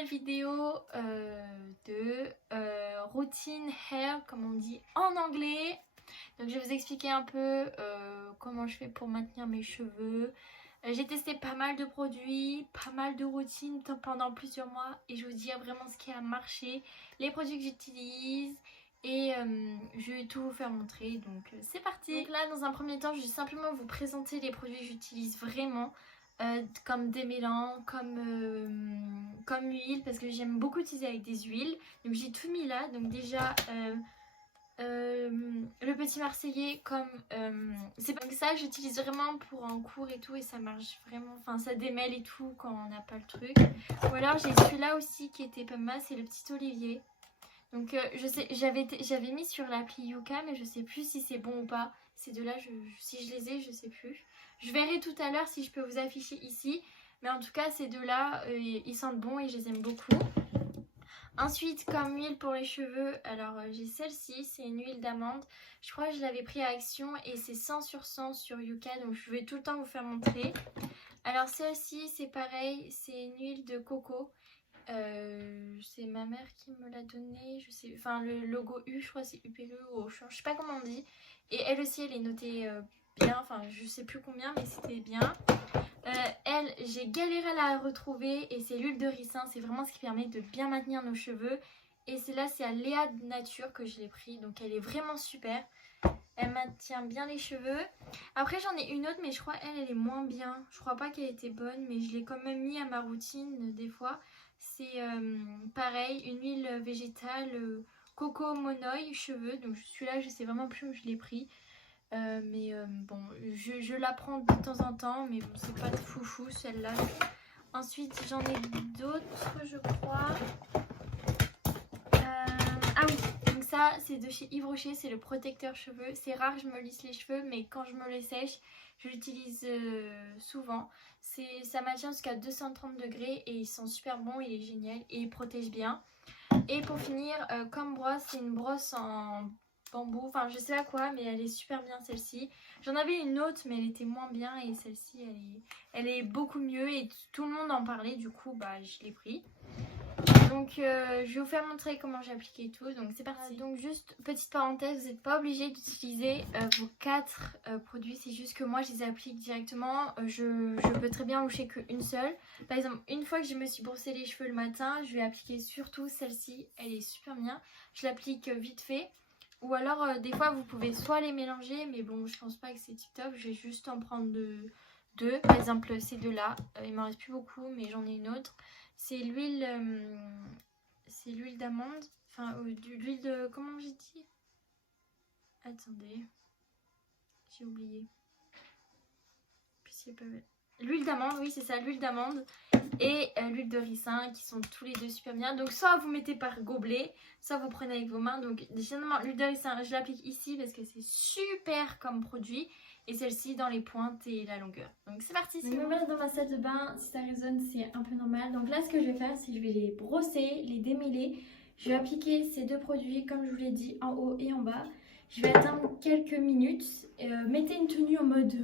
nouvelle vidéo de routine hair, comme on dit en anglais. Donc je vais vous expliquer un peu comment je fais pour maintenir mes cheveux. J'ai testé pas mal de produits, pas mal de routines pendant plusieurs mois et je vais vous dire vraiment ce qui a marché, les produits que j'utilise et je vais tout vous faire montrer, donc c'est parti. Donc là dans un premier temps je vais simplement vous présenter les produits que j'utilise vraiment. Comme démêlant, comme huile, parce que j'aime beaucoup utiliser avec des huiles. Donc j'ai tout mis là. Donc déjà le petit marseillais, comme c'est pas que ça, j'utilise vraiment pour en cours et tout et ça marche vraiment, enfin ça démêle et tout quand on n'a pas le truc. Ou alors j'ai celui-là aussi qui était pas mal, c'est le petit olivier. Donc je sais, j'avais mis sur l'appli Yuka, mais je sais plus si c'est bon ou pas. Ces deux-là, si je les ai, je sais plus. Je verrai tout à l'heure si je peux vous afficher ici. Mais en tout cas, ces deux-là, ils sentent bon et je les aime beaucoup. Ensuite, comme huile pour les cheveux, alors j'ai celle-ci, c'est une huile d'amande. Je crois que je l'avais pris à Action et c'est 100 sur 100 sur Yuka, donc je vais tout le temps vous faire montrer. Alors celle-ci, c'est pareil, c'est une huile de coco. C'est ma mère qui me l'a donné, je sais, enfin le logo U, je crois c'est UPRU ou Auchan, je sais pas comment on dit. Et elle aussi, elle est notée bien, enfin je sais plus combien, mais c'était bien. Elle, j'ai galéré à la retrouver et c'est l'huile de ricin, c'est vraiment ce qui permet de bien maintenir nos cheveux. Et celle-là, c'est à Léa de Nature que je l'ai pris, donc elle est vraiment super. Elle maintient bien les cheveux. Après j'en ai une autre mais je crois elle est moins bien. Je crois pas qu'elle était bonne mais je l'ai quand même mis à ma routine des fois. C'est pareil, une huile végétale coco monoï cheveux. Donc celui-là je sais vraiment plus où je l'ai pris. Bon je la prends de temps en temps mais bon c'est pas de foufou celle-là. Ensuite j'en ai d'autres je crois. Ah oui, donc ça c'est de chez Yves Rocher, c'est le protecteur cheveux. C'est rare que je me lisse les cheveux mais quand je me les sèche je l'utilise souvent. Ça maintient jusqu'à 230 degrés et ils sont super bons, il est génial et il protège bien. Et pour finir, comme brosse, c'est une brosse en bambou, enfin je sais pas quoi mais elle est super bien celle-ci. J'en avais une autre mais elle était moins bien et celle-ci elle est beaucoup mieux et tout le monde en parlait, du coup bah je l'ai pris. Donc je vais vous faire montrer comment j'ai appliqué tout, donc c'est parti. Donc juste petite parenthèse, vous n'êtes pas obligé d'utiliser vos 4 produits, c'est juste que moi je les applique directement, je peux très bien moucher qu'une seule. Par exemple, une fois que je me suis brossé les cheveux le matin, je vais appliquer surtout celle-ci, elle est super bien. Je l'applique vite fait, ou alors des fois vous pouvez soit les mélanger, mais bon je pense pas que c'est tip top, je vais juste en prendre deux. Par exemple ces deux là, il m'en reste plus beaucoup mais j'en ai une autre. C'est l'huile d'amande, enfin l'huile de, comment j'ai dit? Attendez, j'ai oublié. L'huile d'amande, oui c'est ça, l'huile d'amande et l'huile de ricin qui sont tous les deux super bien. Donc soit vous mettez par gobelet, soit vous prenez avec vos mains. Donc généralement l'huile de ricin je l'applique ici parce que c'est super comme produit. Et celle-ci dans les pointes et la longueur. Donc c'est parti. Donc me voilà dans ma salle de bain, si ça résonne c'est un peu normal. Donc là ce que je vais faire c'est que je vais les brosser, les démêler. Je vais appliquer ces deux produits comme je vous l'ai dit en haut et en bas. Je vais attendre quelques minutes. Mettez une tenue en mode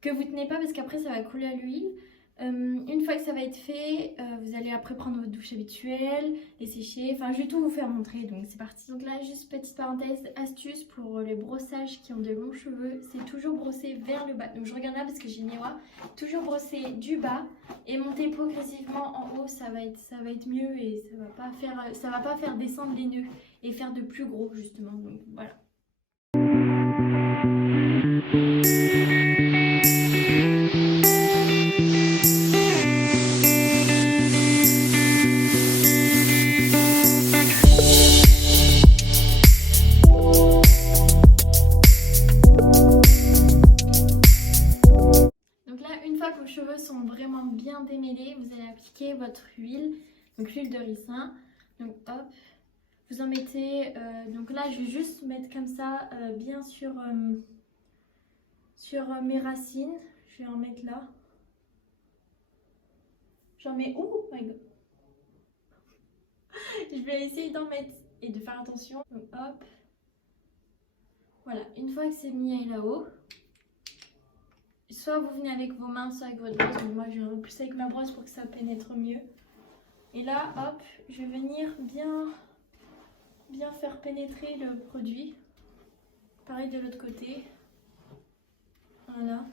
que vous tenez pas parce qu'après ça va couler à l'huile. Une fois que ça va être fait, vous allez après prendre votre douche habituelle, les sécher, enfin je vais tout vous faire montrer, donc c'est parti. Donc là juste petite parenthèse, astuce pour les brossages qui ont de longs cheveux, c'est toujours brosser vers le bas. Donc je regarde là parce que j'ai le miroir, toujours brosser du bas et monter progressivement en haut, ça va être mieux et ça va pas faire descendre les nœuds et faire de plus gros justement, donc voilà. Vos cheveux sont vraiment bien démêlés, vous allez appliquer votre huile, donc l'huile de ricin. Donc hop, vous en mettez, donc là je vais juste mettre comme ça bien sur mes racines. Je vais en mettre là. J'en mets où? My God. Je vais essayer d'en mettre et de faire attention. Donc hop, voilà, une fois que c'est mis là-haut, soit vous venez avec vos mains, soit avec votre brosse. Donc moi je vais plus avec ma brosse pour que ça pénètre mieux. Et là, hop, je vais venir bien faire pénétrer le produit. Pareil de l'autre côté. Voilà.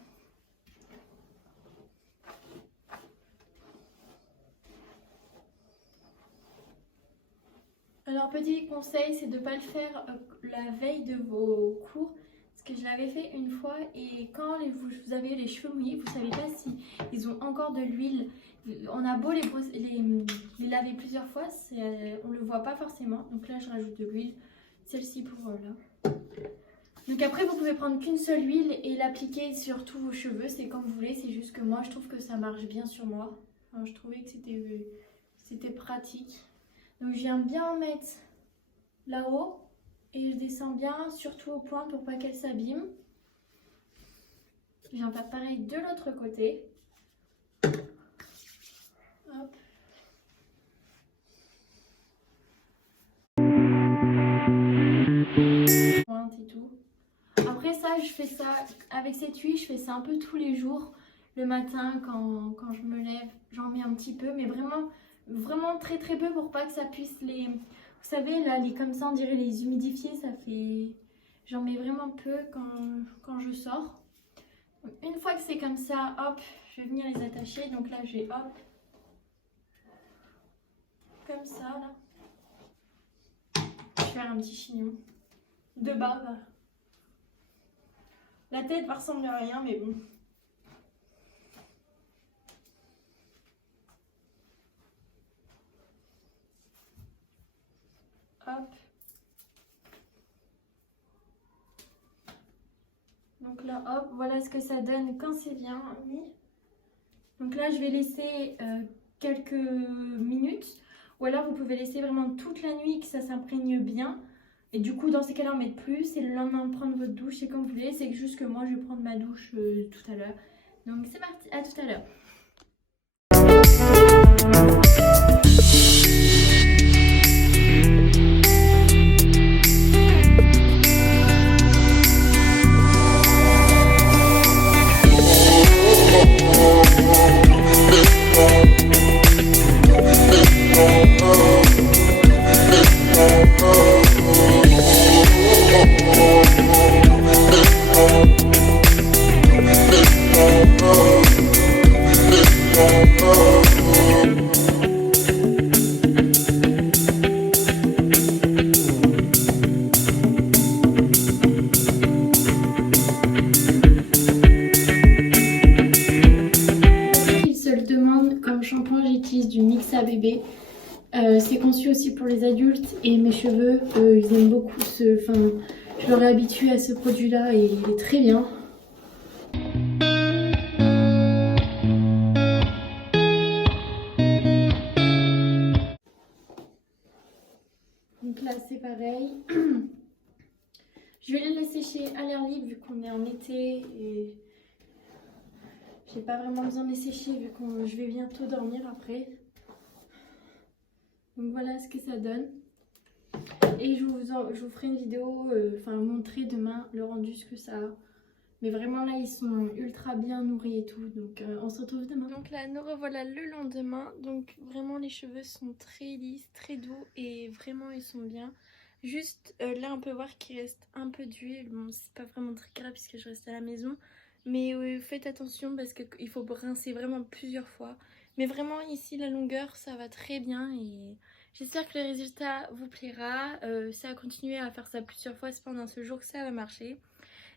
Alors, petit conseil, c'est de ne pas le faire la veille de vos cours. Parce que je l'avais fait une fois et quand vous avez les cheveux mouillés, vous ne savez pas si ils ont encore de l'huile. On a beau les laver plusieurs fois, on ne le voit pas forcément. Donc là, je rajoute de l'huile. Celle-ci pour là. Donc après, vous pouvez prendre qu'une seule huile et l'appliquer sur tous vos cheveux. C'est comme vous voulez. C'est juste que moi, je trouve que ça marche bien sur moi. Enfin, je trouvais que c'était pratique. Donc je viens bien en mettre là-haut et je descends bien surtout au point pour pas qu'elle s'abîme. Je viens faire pareil de l'autre côté. Hop. Pointe et tout. Après ça, je fais ça avec cette huile, je fais ça un peu tous les jours. Le matin quand je me lève, j'en mets un petit peu, mais vraiment très très peu pour pas que ça puisse les... Vous savez là, comme ça on dirait les humidifier, ça fait... J'en mets vraiment peu quand je sors. Donc, une fois que c'est comme ça, hop, je vais venir les attacher. Donc là j'ai hop, comme ça là. Je vais faire un petit chignon de barbe. La tête va ressembler à rien, mais bon. Hop. Donc là, hop, voilà ce que ça donne quand c'est bien mis. Donc là, je vais laisser quelques minutes. Ou alors, vous pouvez laisser vraiment toute la nuit que ça s'imprègne bien. Et du coup, dans ces cas-là, en mettre plus. Et le lendemain, prendre votre douche. C'est comme vous voulez. C'est juste que moi, je vais prendre ma douche tout à l'heure. Donc, c'est parti. À tout à l'heure. Comme shampoing, j'utilise du Mixa Bébé. C'est conçu aussi pour les adultes et mes cheveux, ils aiment beaucoup je leur ai habitué à ce produit-là et il est très bien. Donc là, c'est pareil. Je vais les laisser sécher à l'air libre vu qu'on est en été et j'ai pas vraiment besoin de les sécher vu que je vais bientôt dormir après. Donc voilà ce que ça donne. Et je vous ferai une vidéo, montrer demain le rendu, ce que ça a. Mais vraiment là, ils sont ultra bien nourris et tout. Donc on se retrouve demain. Donc là, nous revoilà le lendemain. Donc vraiment, les cheveux sont très lisses, très doux et vraiment, ils sont bien. Juste là, on peut voir qu'il reste un peu d'huile. Bon, c'est pas vraiment très grave puisque je reste à la maison. Mais faites attention parce qu'il faut rincer vraiment plusieurs fois. Mais vraiment ici la longueur ça va très bien et j'espère que le résultat vous plaira. Ça a continué à faire ça plusieurs fois, c'est pendant ce jour que ça va marcher.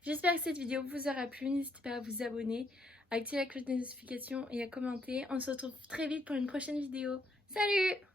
J'espère que cette vidéo vous aura plu. N'hésitez pas à vous abonner, à activer la cloche de notification et à commenter. On se retrouve très vite pour une prochaine vidéo. Salut!